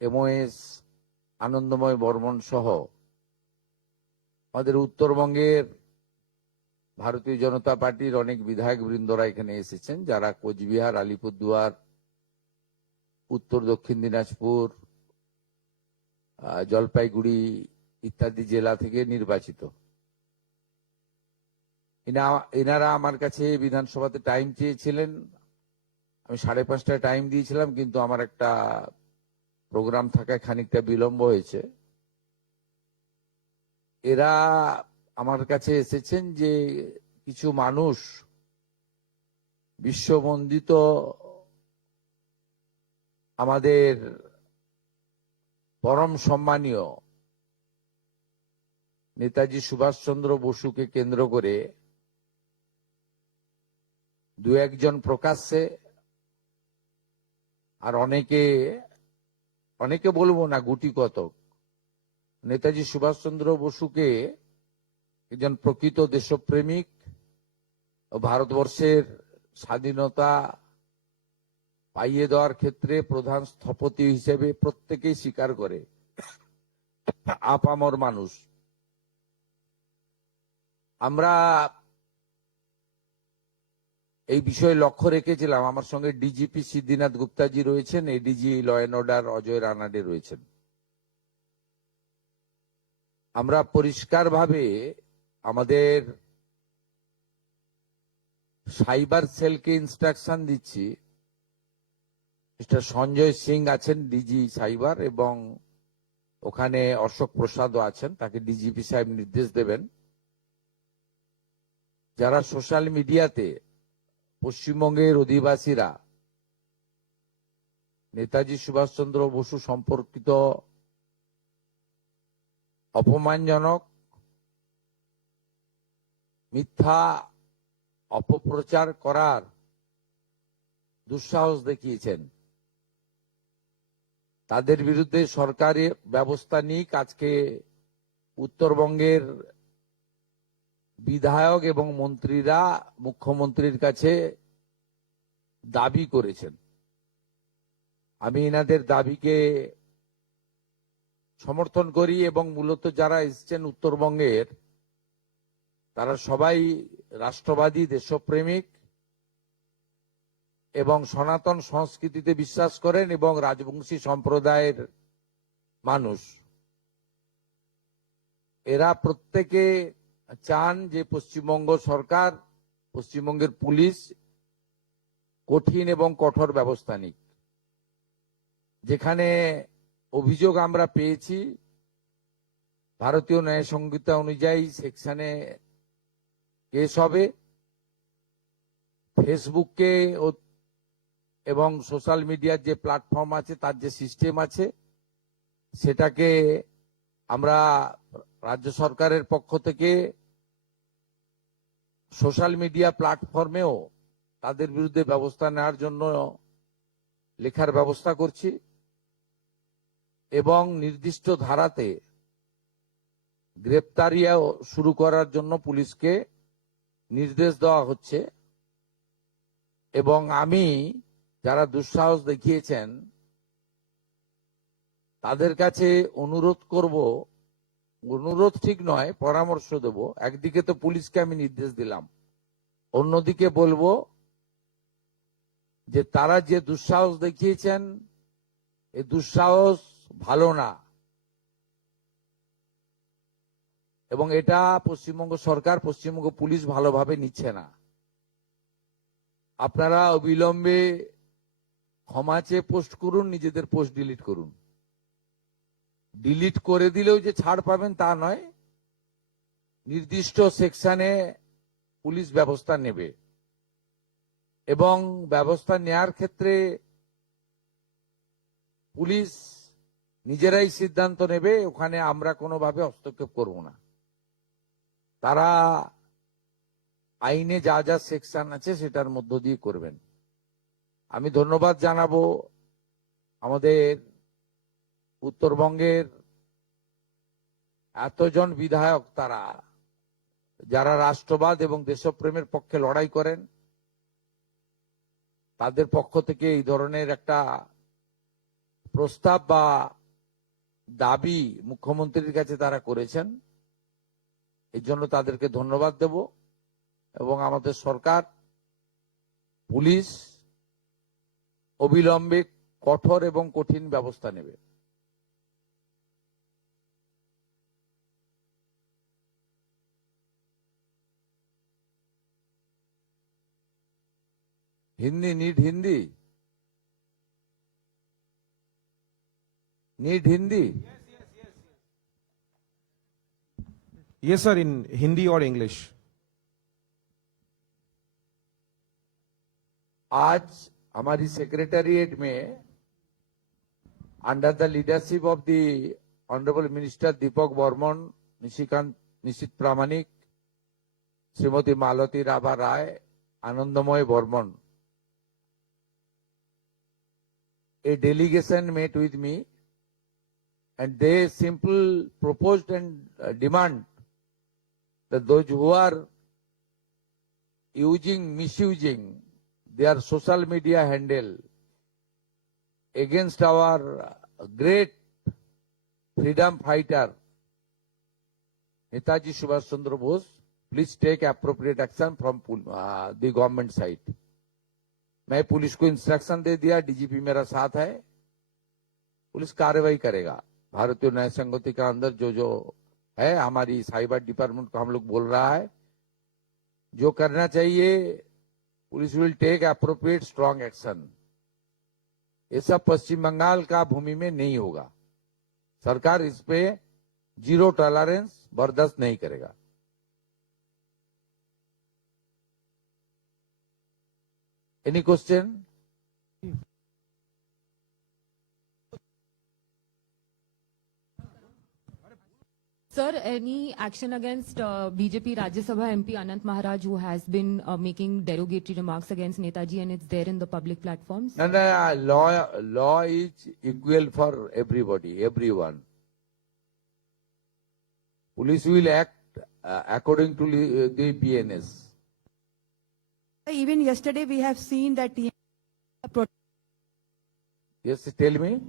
MOS আনন্দময় বর্মন সহ আমাদের উত্তরবঙ্গের ভারতীয় জনতা পার্টির অনেক বিধায়ক বৃন্দরা এখানে এসেছেন, যারা কোচবিহার, আলিপুরদুয়ার, উত্তর দক্ষিণ দিনাজপুর, জলপাইগুড়ি ইত্যাদি জেলা থেকে নির্বাচিত। এনারা আমার কাছে বিধানসভাতে টাইম চেয়েছিলেন। আমি 5:30টায় টাইম দিয়েছিলাম, কিন্তু আমার একটা প্রোগ্রাম থাকায় খানিকটা বিলম্ব হয়েছে। এরা আমার কাছে এসেছেন যে কিছু মানুষ বিশ্ববন্দিত আমাদের পরম সম্মানীয় নেতাজি সুভাষচন্দ্র বসুকে কেন্দ্র করে দু একজন প্রকাশ্যে আর অনেকে বলবো না, গুটি কতক নেতাজি সুভাষচন্দ্র বসুকে একজন প্রকৃত দেশপ্রেমিক ও ভারতবর্ষের স্বাধীনতা পাইয়ে দেওয়ার ক্ষেত্রে প্রধান স্থপতি হিসেবে প্রত্যেকেই স্বীকার করে, আপামর মানুষ। আমরা এই বিষয়ে লক্ষ্য রেখেছিলাম। আমার সঙ্গে ডিজিপি সিদ্ধিনাথ গুপ্তাজি রয়েছেন, ADG law and order Ajay Ranade রয়েছেন। আমরা পরিষ্কারভাবে আমাদের সাইবার সেলকে ইনস্ট্রাকশন দিচ্ছি। মিস্টার সঞ্জয় সিং আছেন ডিজি সাইবার, এবং ওখানে অশোক প্রসাদও আছেন, তাকে ডিজিপি সাহেব নির্দেশ দেবেন যারা সোশ্যাল মিডিয়াতে পশ্চিমবঙ্গের অধিবাসীরা নেতাজি সুভাষচন্দ্র বসু সম্পর্কিত অপমানজনক মিথ্যা অপপ্রচার করার দুঃসাহস দেখিয়েছেন, তাদের বিরুদ্ধে সরকারি ব্যবস্থা নিক আজকে উত্তরবঙ্গের বিধায়ক এবং মন্ত্রীরা মুখ্যমন্ত্রীর কাছে দাবি করেছেন। আমি এনাদের দাবিকে সমর্থন করি, এবং মূলত যারা এসেছেন উত্তরবঙ্গের তারা সবাই রাষ্ট্রবাদী, দেশপ্রেমিক এবং সনাতন সংস্কৃতিতে বিশ্বাস করেন এবং রাজবংশী সম্প্রদায়ের মানুষ। এরা প্রত্যেকে চান যে পশ্চিমবঙ্গ সরকার, পশ্চিমবঙ্গের পুলিশ কঠিন এবং কঠোর ব্যবস্থা নিক। যেখানে অভিযোগ আমরা পেয়েছি ভারতীয় ন্যায় সংহিতা অনুযায়ী সেকশনে কেস হবে। ফেসবুককে এবং সোশ্যাল মিডিয়ার যে প্ল্যাটফর্ম আছে, তার যে সিস্টেম আছে, সেটাকে আমরা রাজ্য সরকারের পক্ষ থেকে সোশ্যাল মিডিয়া প্ল্যাটফর্মেও তাদের বিরুদ্ধে ব্যবস্থা নেওয়ার জন্য লেখার ব্যবস্থা করছি, এবং নির্দিষ্ট ধারাতে গ্রেপ্তারিও শুরু করার জন্য পুলিশকে নির্দেশ দেওয়া হচ্ছে। এবং আমি যারা দুঃসাহস দেখিয়েছেন তাদের কাছে অনুরোধ করব, অনুরোধ ঠিক নয়, পরামর্শ দেব। একদিকে তো পুলিশকে আমি নির্দেশ দিলাম, অন্যদিকে বলবো যে তারা যে দুঃসাহস দেখিয়েছেন এই দুঃসাহস ভালো না, এবং এটা পশ্চিমবঙ্গ সরকার, পশ্চিমবঙ্গ পুলিশ ভালোভাবে নিচ্ছে না। আপনারা অবিলম্বে ক্ষমা চেয়ে পোস্ট করুন, নিজেদের পোস্ট ডিলিট করুন। ডিলিট করে দিলেও যে ছাড় পাবেন তা নয়, নির্দিষ্ট সেকশনে পুলিশ ব্যবস্থা নেবে, এবং ব্যবস্থা নেয়ার ক্ষেত্রে পুলিশ নিজেরাই সিদ্ধান্ত নেবে, ওখানে আমরা কোনোভাবে হস্তক্ষেপ করব না। তারা আইনে যা যা সেকশন আছে সেটার মধ্য দিয়ে করবেন। আমি ধন্যবাদ জানাবো আমাদের উত্তরবঙ্গের এতজন বিধায়ক, তারা যারা রাষ্ট্রবাদ এবং দেশপ্রেমের পক্ষে লড়াই করেন, তাদের পক্ষ থেকে এই ধরনের একটা প্রস্তাব বা দাবি মুখ্যমন্ত্রীর কাছে তারা করেছেন, এই জন্য তাদেরকে ধন্যবাদ দেব। এবং আমাদের সরকার, পুলিশ অবিলম্বে কঠোর এবং কঠিন ব্যবস্থা নেবে। हिंदी नीट हिंदी नीट Hindi Yes, sir, in Hindi or English. आज हमारी सेक्रेटेरिएट में under the leadership of the honourable minister Deepak Barman, Nishith Pramanik, Shrimati Malati Rabha Roy, Anandamay Barman, a delegation met with me and they simply proposed and demand that those who are misusing their social media handle against our great freedom fighter Netaji Subhash Chandra Bose, please take appropriate action from the government side. मैं police को instruction दे दिया, DGP मेरा साथ है, police कार्रवाई करेगा। भारतीय न्याय संगति के अंदर जो जो है, हमारी साइबर डिपार्टमेंट को हम लोग बोल रहा है, जो करना चाहिए police will take appropriate strong action. ये सब पश्चिम बंगाल का भूमि में नहीं होगा। सरकार इस पे जीरो टॉलरेंस बर्दाश्त नहीं करेगा। Any question? Sir, any action against BJP Rajya Sabha MP Anant Maharaj, who has been making derogatory remarks against Netaji, and it's there in the public platforms? No, law is equal for everybody, everyone. Police will act according to the BNS. Even yesterday we have seen that Yes, tell me.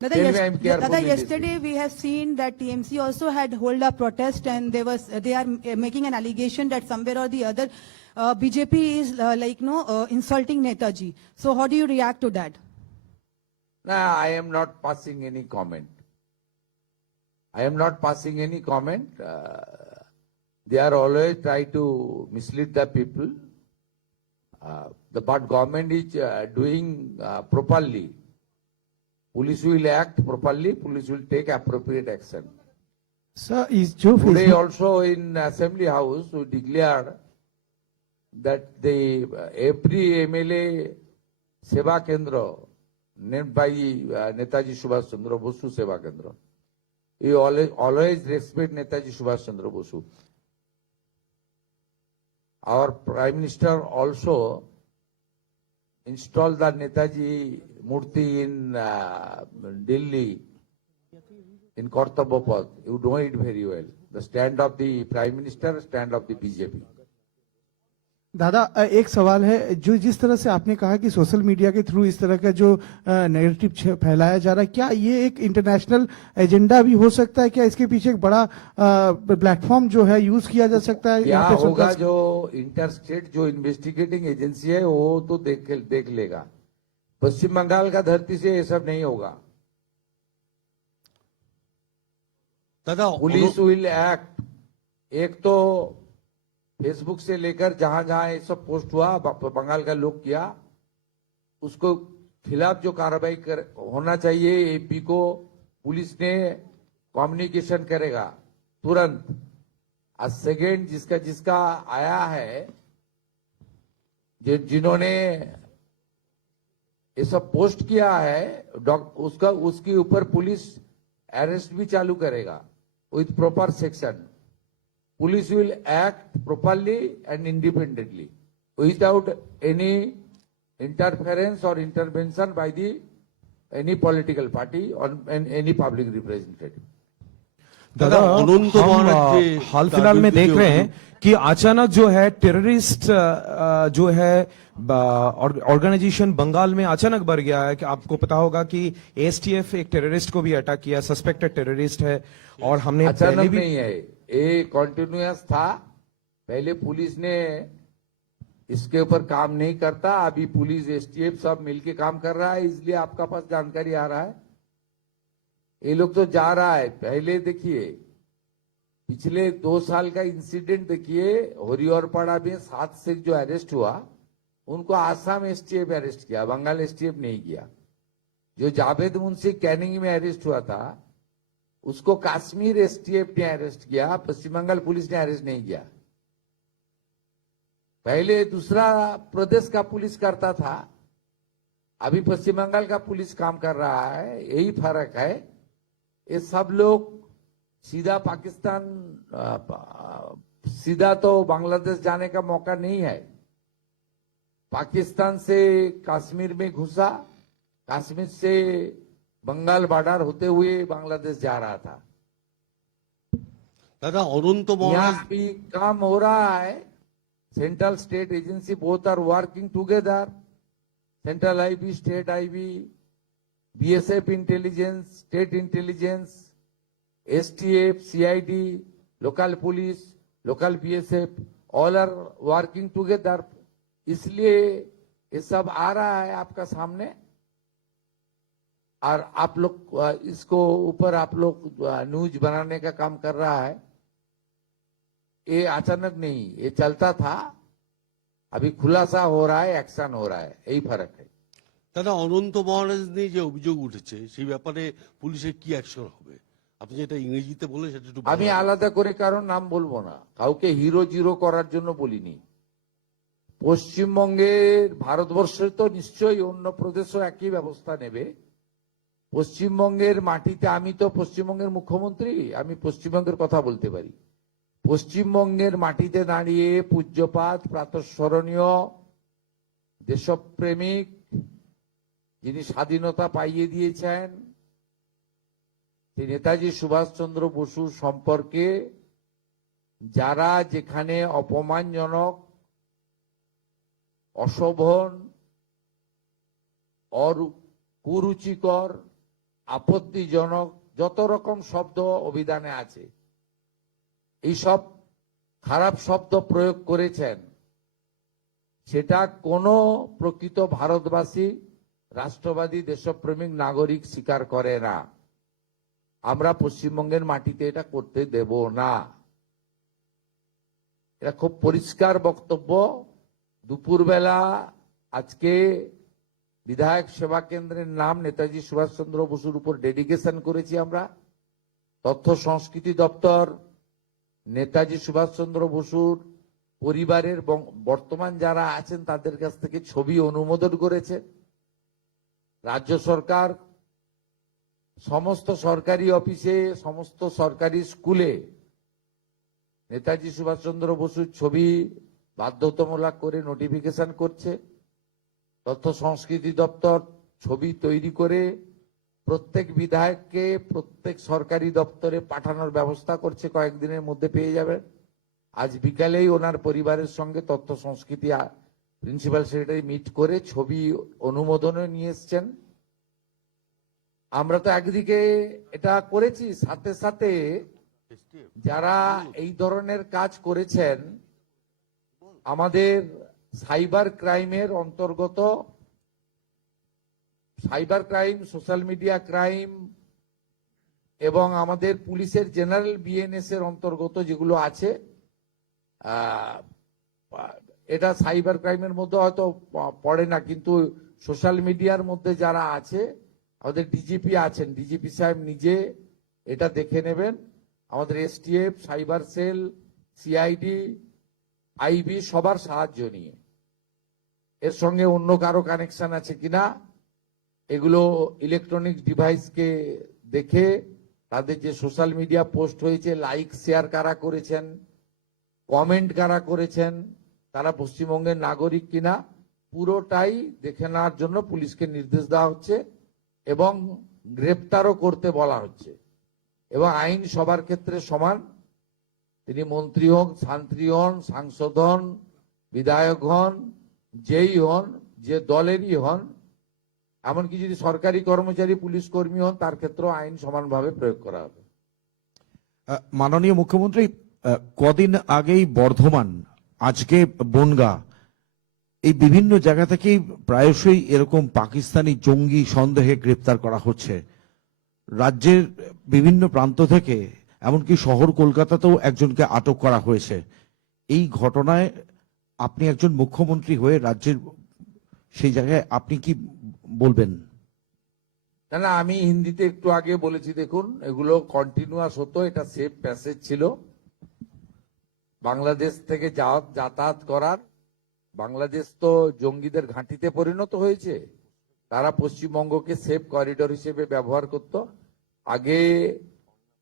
Dada, Tell me, I'm carefully yesterday we have seen that TMC also had hold a protest, and they are making an allegation that somewhere or the other BJP is insulting Netaji. So how do you react to that? No, I am not passing any comment. I am not passing any comment. They are always try to mislead the people. But government is doing properly. Police will act properly. Police will take appropriate action. Sir, is Joe Today also in Assembly House we declared that the every MLA Seva Kendra named by Netaji Subhash Chandra Bosu Seva Kendra. We always respect Netaji Subhash Chandra Bosu. Our Prime Minister also installed the Netaji Murti in Delhi, in Kartavya Path. You know it very well. The stand of the Prime Minister, stand of the BJP. दादा एक सवाल है, जो जिस तरह से आपने कहा कि सोशल मीडिया के थ्रू इस तरह का जो नैरेटिव फैलाया जा रहा है, क्या ये एक इंटरनेशनल एजेंडा भी हो सकता है? क्या इसके पीछे एक बड़ा प्लेटफॉर्म जो है यूज किया जा सकता है? क्या होगा, जो इंटरस्टेट जो इन्वेस्टिगेटिंग एजेंसी है वो तो देख लेगा। पश्चिम बंगाल का धरती से ये सब नहीं होगा। Police will act. एक तो फेसबुक से लेकर जहां जहां ये सब पोस्ट हुआ, बंगाल का लोग किया, उसको खिलाफ जो कार्रवाई होना चाहिए, एपी को पुलिस ने कम्युनिकेशन करेगा तुरंत। आज सेकेंड जिसका जिसका आया है, जिन्होंने ये सब पोस्ट किया है, उसके ऊपर पुलिस अरेस्ट भी चालू करेगा with proper section. Police will act properly and independently without any interference or intervention by any political party or any public representative. दादा अनंत हम महाराज जी हाल फिलहाल में देख रहे हैं कि अचानक जो है टेररिस्ट जो है ऑर्गेनाइजेशन बंगाल में अचानक बढ़ गया है कि आपको पता होगा कि एसटीएफ एक टेररिस्ट को भी अटैक किया, सस्पेक्टेड टेररिस्ट है। और हमने पहले अचानक भी नहीं है, ये कॉन्टिन्यूअस था। पहले पुलिस ने इसके ऊपर काम नहीं करता, अभी पुलिस एसटीएफ सब मिलके काम कर रहा है, इसलिए आपका पास जानकारी आ रहा है। ये लोग तो जा रहा है। पहले देखिए, पिछले 2 साल का इंसिडेंट देखिए, हरिहरपाड़ा में 7 सिख जो अरेस्ट हुआ, उनको आसाम एसटीएफ अरेस्ट किया, बंगाल एसटीएफ नहीं किया। जो जावेद मुंशी कैनिंग में अरेस्ट हुआ था, उसको कश्मीर एसटीएफ ने अरेस्ट किया, पश्चिम बंगाल पुलिस ने अरेस्ट नहीं किया। पहले दूसरा प्रदेश का पुलिस करता था, अभी पश्चिम बंगाल का पुलिस काम कर रहा है, यही फर्क है। ये सब लोग सीधा पाकिस्तान, सीधा तो बांग्लादेश जाने का मौका नहीं है। पाकिस्तान से कश्मीर में घुसा, कश्मीर से बंगाल बॉर्डर होते हुए बांग्लादेश जा रहा था। दादा अनंत महाराज यहाँ भी काम हो रहा है। Central state agency both are working together, central IB, state IB, BSF intelligence, state intelligence, STF, CID, local police, local BSF, all are working together. इसलिए ये सब आ रहा है आपका सामने, और आप लोग इसको ऊपर आप लोग न्यूज बनाने का काम कर रहा है। ये अचानक नहीं, ये चलता था, अभी खुलासा हो रहा है, एक्शन हो रहा है, यही फर्क है। দাদা অনন্ত মহারাজ নিয়ে যে অভিযোগ উঠেছে সেই ব্যাপারে পুলিশের কি অ্যাকশন হবে? আপনি যেটা ইংরেজিতে বলেন সেটা একটু আমি আলাদা করে কারোর নাম বলবো না, কাউকে হিরো জিরো করার জন্য বলিনি। পশ্চিমবঙ্গের, ভারতবর্ষে তো নিশ্চয়ই অন্য প্রদেশও একই ব্যবস্থা নেবে। পশ্চিমবঙ্গের মাটিতে, আমি তো পশ্চিমবঙ্গের মুখ্যমন্ত্রী, আমি পশ্চিমবঙ্গের কথা বলতে পারি। পশ্চিমবঙ্গের মাটিতে দাঁড়িয়ে পূজ্যপাত, প্রাতঃস্মরণীয় দেশপ্রেমিক, যিনি স্বাধীনতা পাইয়ে দিয়েছেন, সেই নেতাজি সুভাষচন্দ্র বসু সম্পর্কে যারা যেখানে অপমানজনক, অশোভন, কুরুচিকর, আপত্তিজনক যত রকম শব্দ অভিধানে আছে, এইসব খারাপ শব্দ প্রয়োগ করেছেন, সেটা কোনো প্রকৃত ভারতবাসী, রাষ্ট্রবাদী, দেশপ্রেমিক নাগরিক স্বীকার করে না। আমরা পশ্চিমবঙ্গের মাটিতে এটা করতে দেব না। এটা খুব পরিষ্কার বক্তব্য। দুপুরবেলা আজকে বিধায়ক সেবা কেন্দ্রের নাম নেতাজি সুভাষচন্দ্র বসুর উপর ডেডিকেশন করেছি আমরা। তথ্য সংস্কৃতি দপ্তর নেতাজি সুভাষচন্দ্র বসুর পরিবারের বর্তমান যারা আছেন তাদের কাছ থেকে ছবি অনুমোদন করেছে। রাজ্য সরকার সমস্ত সরকারি অফিসে, সমস্ত সরকারি স্কুলে নেতাজি সুভাষচন্দ্র বসুর ছবি বাধ্যতামূলক করে নোটিফিকেশন করছে। তথ্য সংস্কৃতি দপ্তর ছবি তৈরি করে প্রত্যেক বিধায়ককে প্রত্যেক সরকারি দপ্তরে পাঠানোর ব্যবস্থা করছে, কয়েকদিনের মধ্যে পেয়ে যাবেন। আজ বিকালেই ওনার পরিবারের সঙ্গে তথ্য সংস্কৃতি প্রিন্সিপাল সেক্রেটারি মিট করে ছবি অনুমোদনে নিয়ে এসছেন। আমরা তো একদিকে এটা করেছি, সাথে সাথে যারা এই ধরনের কাজ করেছেন, আমাদের সাইবার ক্রাইমের অন্তর্গত, cyber crime, social media crime এবং আমাদের পুলিশের জেনারেল বিএনএস এর অন্তর্গত যেগুলো আছে, এটা সাইবার ক্রাইমের মধ্যে হয়তো পড়ে না, কিন্তু সোশ্যাল মিডিয়ার মধ্যে যারা আছে, আমাদের ডিজিপি আছেন, ডিজিপি সাহেব নিজে এটা দেখে নেবেন। আমাদের STF, cyber cell, CID, IB সবার সাহায্য নিয়ে, এর সঙ্গে অন্য কারো কানেকশন আছে কিনা এগুলো ইলেকট্রনিক ডিভাইসকে দেখে, তাদের যে সোশ্যাল মিডিয়া পোস্ট হয়েছে, লাইক শেয়ার কারা করেছেন, কমেন্ট কারা করেছেন, তারা পশ্চিমবঙ্গের নাগরিক কিনা, পুরোটাই দেখে নেওয়ার জন্য পুলিশকে নির্দেশ দেওয়া হচ্ছে এবং গ্রেপ্তারও করতে বলা হচ্ছে। এবং আইন সবার ক্ষেত্রে সমান। তিনি মন্ত্রী হন, শান্ত্রী হন, সাংসদ হন, বিধায়ক হন, যেই হন, যে দলেরই হন, এমনকি যদি সরকারি কর্মচারী পুলিশ কর্মী হন, তার ক্ষেত্রেও আইন সমানভাবে প্রয়োগ করা হবে। মাননীয় মুখ্যমন্ত্রী, কদিন আগেই বর্ধমান, আজকে বনগা, এই বিভিন্ন জায়গা থেকেই প্রায়শই এরকম পাকিস্তানি জঙ্গি সন্দেহে গ্রেপ্তার করা হচ্ছে। রাজ্যের বিভিন্ন প্রান্ত থেকে, এমনকি শহর কলকাতাতেও একজনকে আটক করা হয়েছে। এই ঘটনায় আপনি একজন মুখ্যমন্ত্রী হয়ে রাজ্যের সেই জায়গায় আপনি কি বলবেন? না না, আমি হিন্দিতে একটু আগে বলেছি, দেখুন এগুলো কন্টিনিউয়াস হতো, এটা সেফ প্যাসেজ ছিল বাংলাদেশ থেকে যাতায়াত করার। বাংলাদেশ তো জঙ্গিদের ঘাঁটিতে পরিণত হয়েছে, তারা পশ্চিমবঙ্গকে সেফ করিডোর হিসেবে ব্যবহার করত। আগে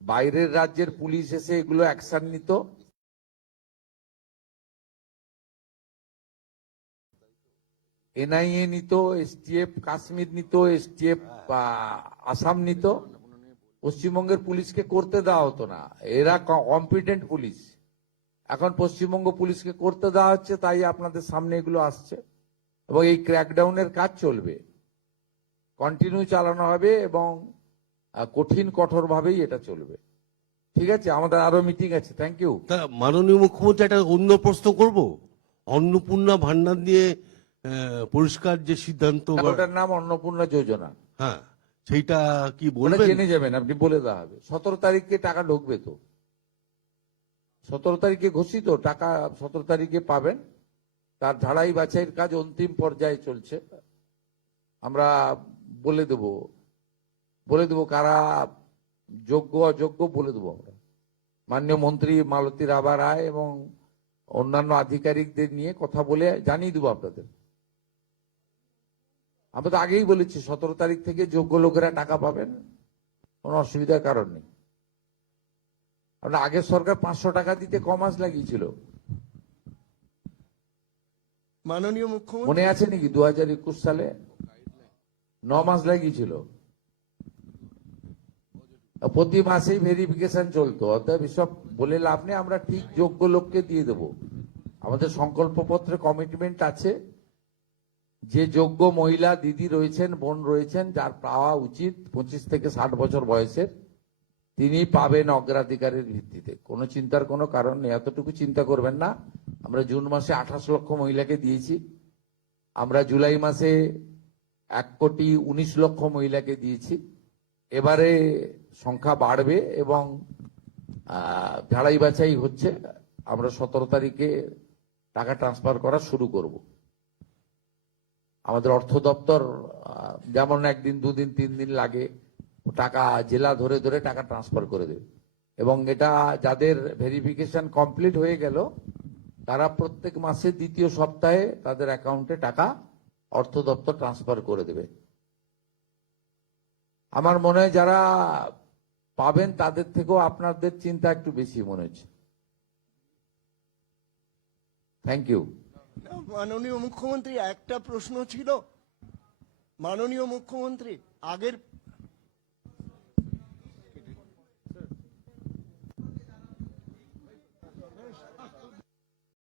বাইরের রাজ্যের পুলিশ এসে এগুলো অ্যাকশন নিত, এনআইএ নিত, এসটিএফ কাশ্মীর নিত, এসটিএফ আসাম নিত। পশ্চিমবঙ্গের পুলিশকে করতে দেওয়া হতো না, এরা কম্পিটেন্ট পুলিশ। এখন পশ্চিমবঙ্গ পুলিশকে করতে দেওয়া হচ্ছে, তাই আপনাদের সামনে এগুলো আসছে। এবং এই ক্র্যাকডাউনের কাজ চলবে, কন্টিনিউ চালানো হবে এবং কঠিন কঠোর ভাবেই এটা চলবে। ঠিক আছে, আমাদের আরো মিটিং আছে। Thank you. তা মাননীয় মুখ্যমন্ত্রী, একটা অন্য প্রশ্ন করব। অন্নপূর্ণা ভান্ডার নিয়ে পরিষ্কার যে সিদ্ধান্ত, ওটার নাম অন্নপূর্ণা যোজনা। হ্যাঁ, সেইটা কি ওটা বলবেন? জেনে যাবেন, আপনি বলে দেওয়া হবে। 17 তারিখে টাকা ঢুকবে, তো 17 তারিখে ঘোষিত, টাকা 17 তারিখে পাবেন। তার ঝাড়াই বাছাইয়ের কাজ অন্তিম পর্যায়ে চলছে। আমরা বলে দেব কারা যোগ্য অযোগ্য বলে দেবো আমরা। মাননীয় মন্ত্রী মালতী রাভা রায় এবং অন্যান্য আধিকারিকদের নিয়ে কথা বলে জানিয়ে দেবো আপনাদের। আমরা তো আগেই বলেছি 17 তারিখ থেকে যোগ্য লোকেরা টাকা পাবেন, কোনো অসুবিধার কারণ নেই। কারণ আগের সরকার 500 টাকা দিতে কমাস লাগিয়েছিল, মাননীয় মুখ্যমন্ত্রী, মনে আছে নাকি? 2021 সালে 9 মাস লাগিয়েছিল, প্রতি মাসেই ভেরিফিকেশন চলতো। অতএব এসব বলে লাভ নেই, আমরা ঠিক যোগ্য লোককে দিয়ে দেব। আমাদের সংকল্পপত্রে কমিটমেন্ট আছে, যে যোগ্য মহিলা দিদি রয়েছেন, বোন রয়েছেন, যার পাওয়া উচিত 25 থেকে 60 বছর বয়সের, তিনি পাবেন অগ্রাধিকারের ভিত্তিতে। কোনো চিন্তার কোনো কারণ নেই, এতটুকু চিন্তা করবেন না। আমরা জুন মাসে 28 লক্ষ মহিলাকে দিয়েছি, আমরা জুলাই মাসে 1,19 লক্ষ মহিলাকে দিয়েছি। এবারে সংখ্যা বাড়বে এবং ঝাড়াই বাছাই হচ্ছে। আমরা 17 তারিখে টাকা ট্রান্সফার করা শুরু করব। আমাদের অর্থ দপ্তর যেমন 1 দিন 2 দিন 3 দিন লাগে, টাকা জেলা ধরে ধরে টাকা ট্রান্সফার করে দেবে। এবং এটা যাদের ভেরিফিকেশন কমপ্লিট হয়ে গেল, তারা প্রত্যেক মাসের দ্বিতীয় সপ্তাহে তাদের অ্যাকাউন্টে টাকা অর্থ দপ্তর ট্রান্সফার করে দেবে। আমার মনে হয় যারা পাবেন তাদের থেকেও আপনাদের চিন্তা একটু বেশি মনে হচ্ছে। Thank you. মাননীয় মুখ্যমন্ত্রী, একটা প্রশ্ন ছিল। মাননীয় মুখ্যমন্ত্রী, আগের